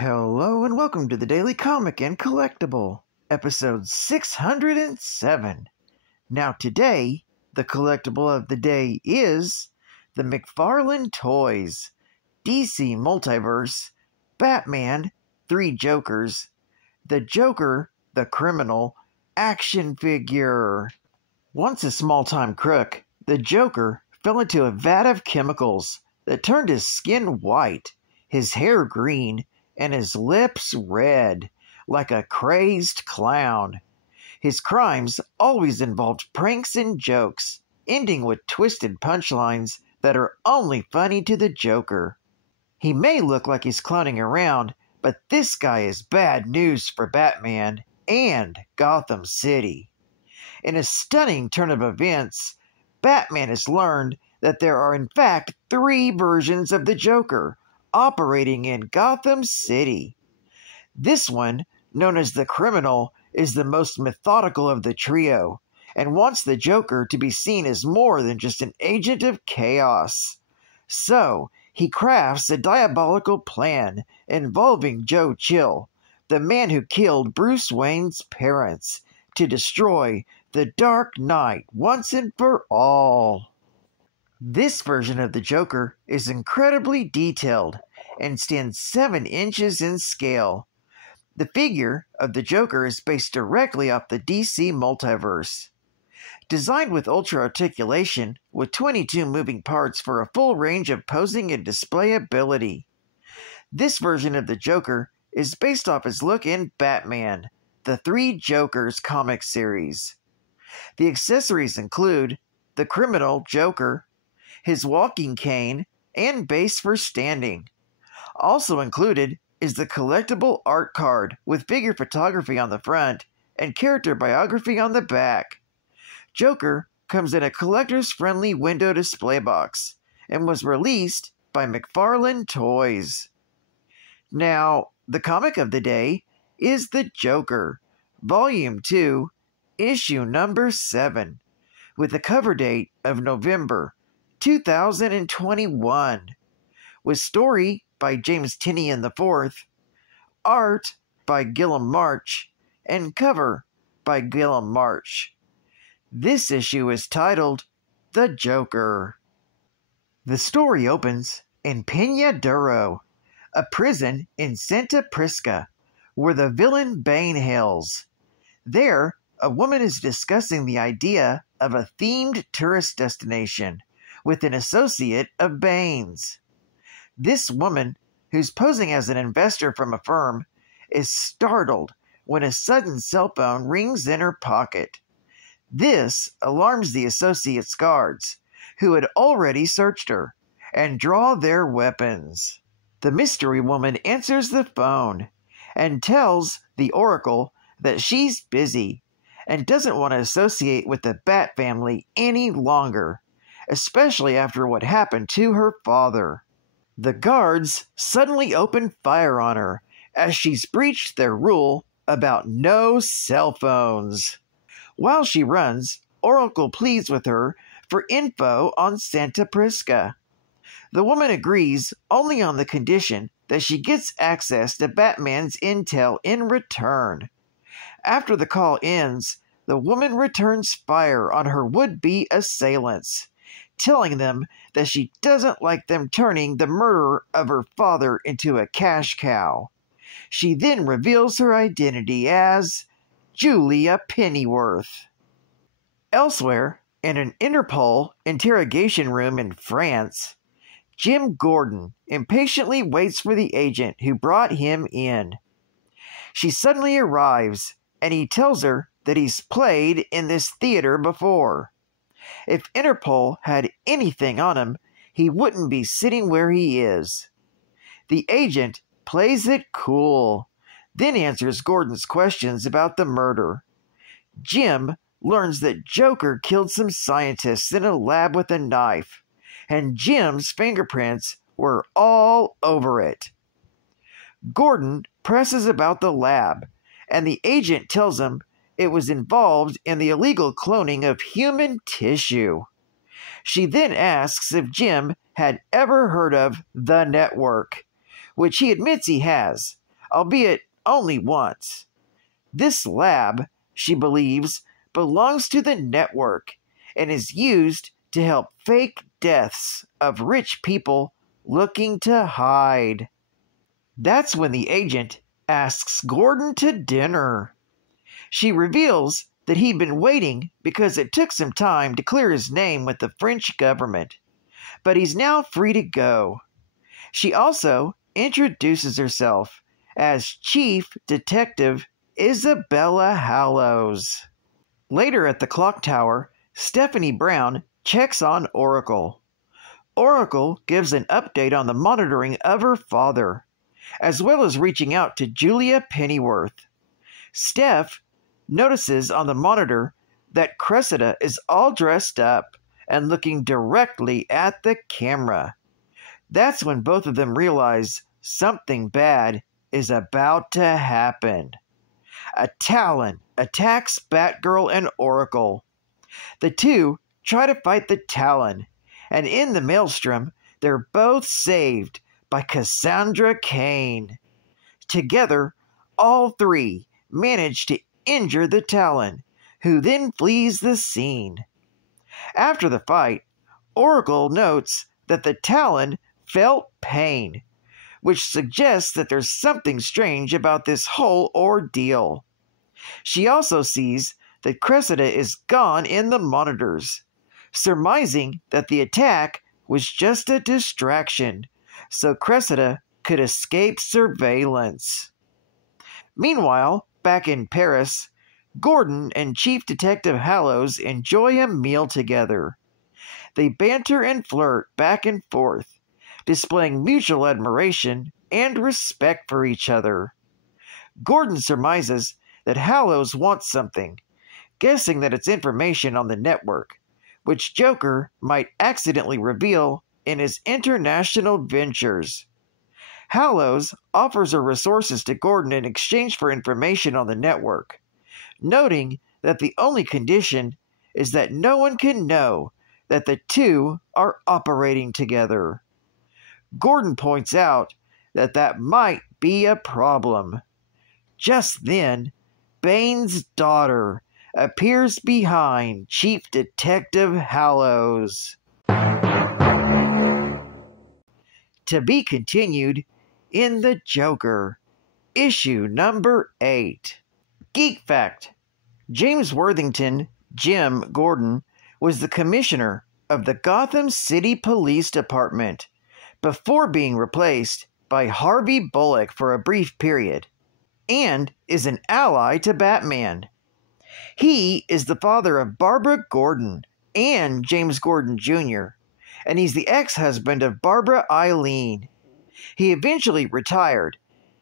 Hello and welcome to the Daily Comic and Collectible, episode 607. Now today, the collectible of the day is the Mcfarlane Toys, DC Multiverse, Batman, 3 Jokers, the Joker, the Criminal, action figure. Once a small-time crook, the Joker fell into a vat of chemicals that turned his skin white, his hair green, and his lips red, like a crazed clown. His crimes always involved pranks and jokes, ending with twisted punchlines that are only funny to the Joker. He may look like he's clowning around, but this guy is bad news for Batman and Gotham City. In a stunning turn of events, Batman has learned that there are in fact 3 versions of the Joker, operating in Gotham City. This one, known as the Criminal, is the most methodical of the trio, and wants the Joker to be seen as more than just an agent of chaos. So, he crafts a diabolical plan involving Joe Chill, the man who killed Bruce Wayne's parents, to destroy the Dark Knight once and for all. This version of the Joker is incredibly detailed and stands 7 inches in scale. The figure of the Joker is based directly off the DC Multiverse. Designed with ultra articulation, with 22 moving parts for a full range of posing and display ability. This version of the Joker is based off his look in Batman, the 3 Jokers comic series. The accessories include the Criminal Joker, his walking cane, and base for standing. Also included is the collectible art card with figure photography on the front and character biography on the back. Joker comes in a collectors-friendly window display box and was released by Mcfarlane Toys. Now, the comic of the day is The Joker, Volume 2, Issue number 7, with a cover date of November 2021, with story by James Tynion IV, art by Gillum March, and cover by Gillum March. This issue is titled The Joker. The story opens in Peñaduro, a prison in Santa Prisca, where the villain Bane hails. There, a woman is discussing the idea of a themed tourist destination with an associate of Bane's. This woman, who's posing as an investor from a firm, is startled when a sudden cell phone rings in her pocket. This alarms the associate's guards, who had already searched her, and draw their weapons. The mystery woman answers the phone and tells the Oracle that she's busy and doesn't want to associate with the Bat family any longer, especially after what happened to her father. The guards suddenly open fire on her as she's breached their rule about no cell phones. While she runs, Oracle pleads with her for info on Santa Prisca. The woman agrees only on the condition that she gets access to Batman's intel in return. After the call ends, the woman returns fire on her would-be assailants, telling them that she doesn't like them turning the murderer of her father into a cash cow. She then reveals her identity as Julia Pennyworth. Elsewhere, in an Interpol interrogation room in France, Jim Gordon impatiently waits for the agent who brought him in. She suddenly arrives, and he tells her that he's played in this theater before. If Interpol had anything on him, he wouldn't be sitting where he is. The agent plays it cool, then answers Gordon's questions about the murder. Jim learns that Joker killed some scientists in a lab with a knife, and Jim's fingerprints were all over it. Gordon presses about the lab, and the agent tells him it was involved in the illegal cloning of human tissue. She then asks if Jim had ever heard of The Network, which he admits he has, albeit only once. This lab, she believes, belongs to the network and is used to help fake deaths of rich people looking to hide. That's when the agent asks Gordon to dinner. She reveals that he'd been waiting because it took some time to clear his name with the French government, but he's now free to go. She also introduces herself as Chief Detective Isabella Hallows. Later at the clock tower, Stephanie Brown checks on Oracle. Oracle gives an update on the monitoring of her father, as well as reaching out to Julia Pennyworth. Steph notices on the monitor that Cressida is all dressed up and looking directly at the camera. That's when both of them realize something bad is about to happen. A Talon attacks Batgirl and Oracle. The two try to fight the Talon, and in the maelstrom, they're both saved by Cassandra Cain. Together, all three manage to injure the Talon, who then flees the scene. After the fight, Oracle notes that the Talon felt pain, which suggests that there's something strange about this whole ordeal. She also sees that Cressida is gone in the monitors, surmising that the attack was just a distraction, so Cressida could escape surveillance. Meanwhile, back in Paris, Gordon and Chief Detective Hallows enjoy a meal together. They banter and flirt back and forth, displaying mutual admiration and respect for each other. Gordon surmises that Hallows wants something, guessing that it's information on the network, which Joker might accidentally reveal in his international ventures. Hallows offers her resources to Gordon in exchange for information on the network, noting that the only condition is that no one can know that the two are operating together. Gordon points out that that might be a problem. Just then, Bane's daughter appears behind Chief Detective Hallows. To be continued in The Joker, issue number 8. Geek Fact: James Worthington, Jim Gordon, was the commissioner of the Gotham City Police Department before being replaced by Harvey Bullock for a brief period, and is an ally to Batman. He is the father of Barbara Gordon and James Gordon Jr., and he's the ex-husband of Barbara Eileen. He eventually retired,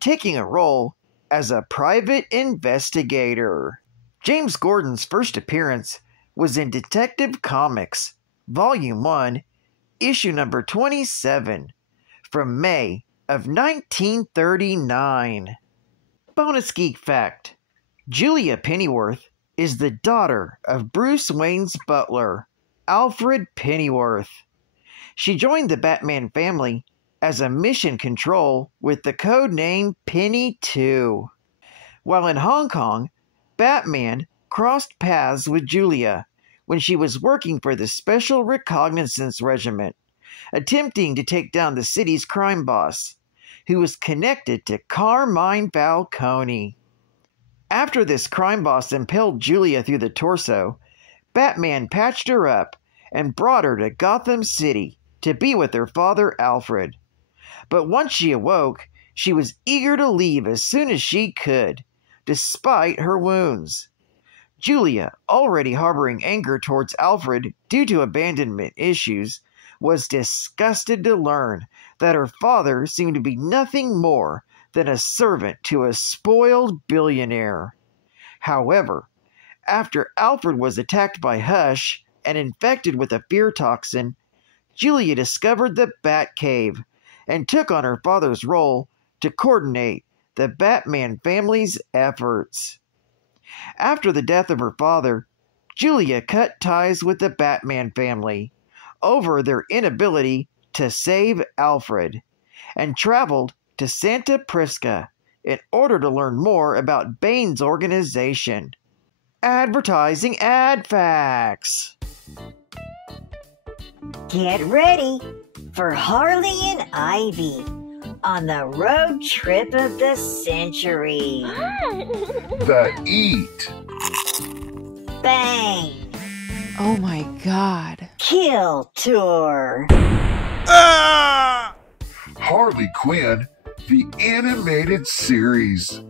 taking a role as a private investigator. James Gordon's first appearance was in Detective Comics, Volume 1, issue number 27, from May of 1939. Bonus Geek Fact: Julia Pennyworth is the daughter of Bruce Wayne's butler, Alfred Pennyworth. She joined the Batman family as a mission control with the code name Penny 2. While in Hong Kong, Batman crossed paths with Julia when she was working for the Special Reconnaissance Regiment, attempting to take down the city's crime boss, who was connected to Carmine Falcone. After this crime boss impaled Julia through the torso, Batman patched her up and brought her to Gotham City to be with her father Alfred. But once she awoke, she was eager to leave as soon as she could, despite her wounds. Julia, already harboring anger towards Alfred due to abandonment issues, was disgusted to learn that her father seemed to be nothing more than a servant to a spoiled billionaire. However, after Alfred was attacked by Hush and infected with a fear toxin, Julia discovered the Batcave and took on her father's role to coordinate the Batman family's efforts. After the death of her father, Julia cut ties with the Batman family over their inability to save Alfred and traveled to Santa Prisca in order to learn more about Bane's organization. Advertising ad facts. Get ready for Harley and Ivy on the road trip of the century. The Eat, Bang! Oh my God. Kill Tour. Harley Quinn, the animated series.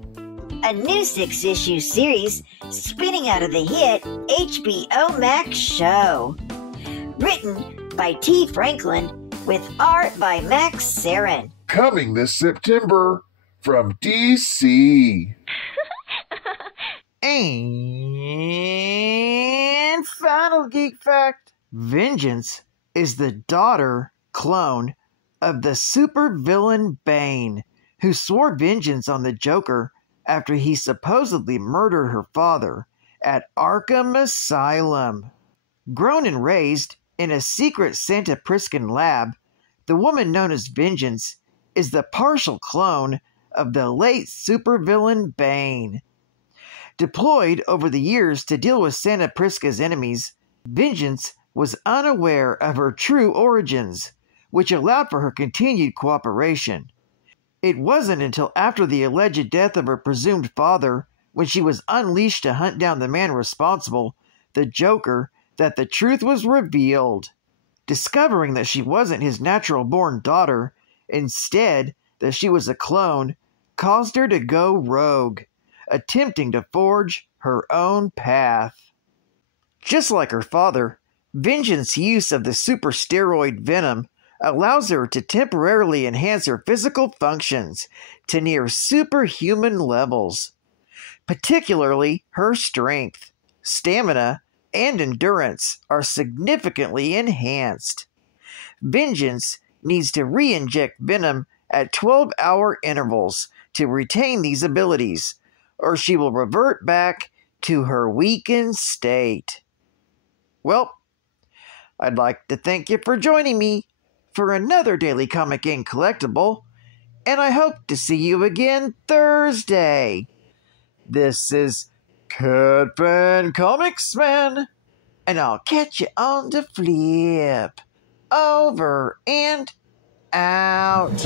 A new 6-issue series spinning out of the hit HBO Max show. Written by T. Franklin with art by Max Sarin. Coming this September from DC. And final geek fact. Vengeance is the daughter clone of the supervillain Bane, who swore vengeance on the Joker after he supposedly murdered her father at Arkham Asylum. Grown and raised in a secret Santa Priscan lab, the woman known as Vengeance is the partial clone of the late supervillain Bane. Deployed over the years to deal with Santa Prisca's enemies, Vengeance was unaware of her true origins, which allowed for her continued cooperation. It wasn't until after the alleged death of her presumed father, when she was unleashed to hunt down the man responsible, the Joker, that the truth was revealed. Discovering that she wasn't his natural-born daughter, instead that she was a clone, caused her to go rogue, attempting to forge her own path. Just like her father, Vengeance's use of the super steroid venom allows her to temporarily enhance her physical functions to near superhuman levels. Particularly her strength, stamina, and endurance are significantly enhanced. Vengeance needs to re-inject venom at 12-hour intervals to retain these abilities, or she will revert back to her weakened state. Well, I'd like to thank you for joining me for another Daily Comic Game Collectible, and I hope to see you again Thursday. This is Cat Fan Comics Man, and I'll catch you on the flip. Over and out.